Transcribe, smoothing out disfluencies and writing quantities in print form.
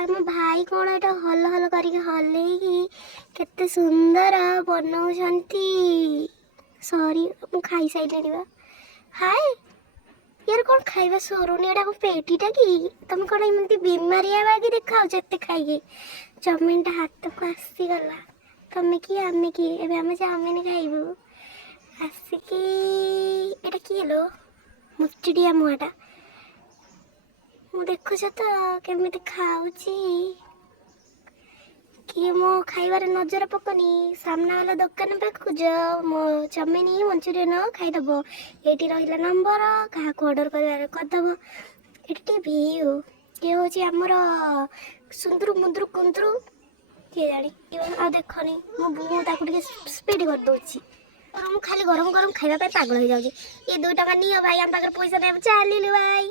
ଆମ ଭାଇ କ'ଣ ଏଇଟା ହଲ ହଲ କରିକି ହଲେଇକି କେତେ ସୁନ୍ଦର ବନଉଛନ୍ତି। ସରି ମୁଁ ଖାଇସାରିଲିଣି ବା। ହାଏ यार कौन खाइबा सरुनी एटा को पेटीटा कि तुम कौन एमती बीमारिया बागी देखाओ एते खाइके चाउमिनटा हाथ को आसीगला तमें कि आमे कि एबे आमे चाउमिन खाइबू आसिकी एटा कि लो मुचड़िया मुआटा मु देखुछ तो केमिति खाउची कि मो खाइबार नजर पकनी सामना वाला दुकान पाखु जाओ मो चाउमिन मंचूरियन खाइदब ये रहा नंबर क्या ऑर्डर करदब ये भ्यू ये हूँ आमर सुंदरू मुंदरू कुंदरू किए जानी आ देखनी मुझे स्पीड कर दूची और मुझे खाली गरम गरम खाइबा पागल हो जाऊँगी ये 2 टका नियो भाई आम पाखे पैसा नहीं चलिलु भाई।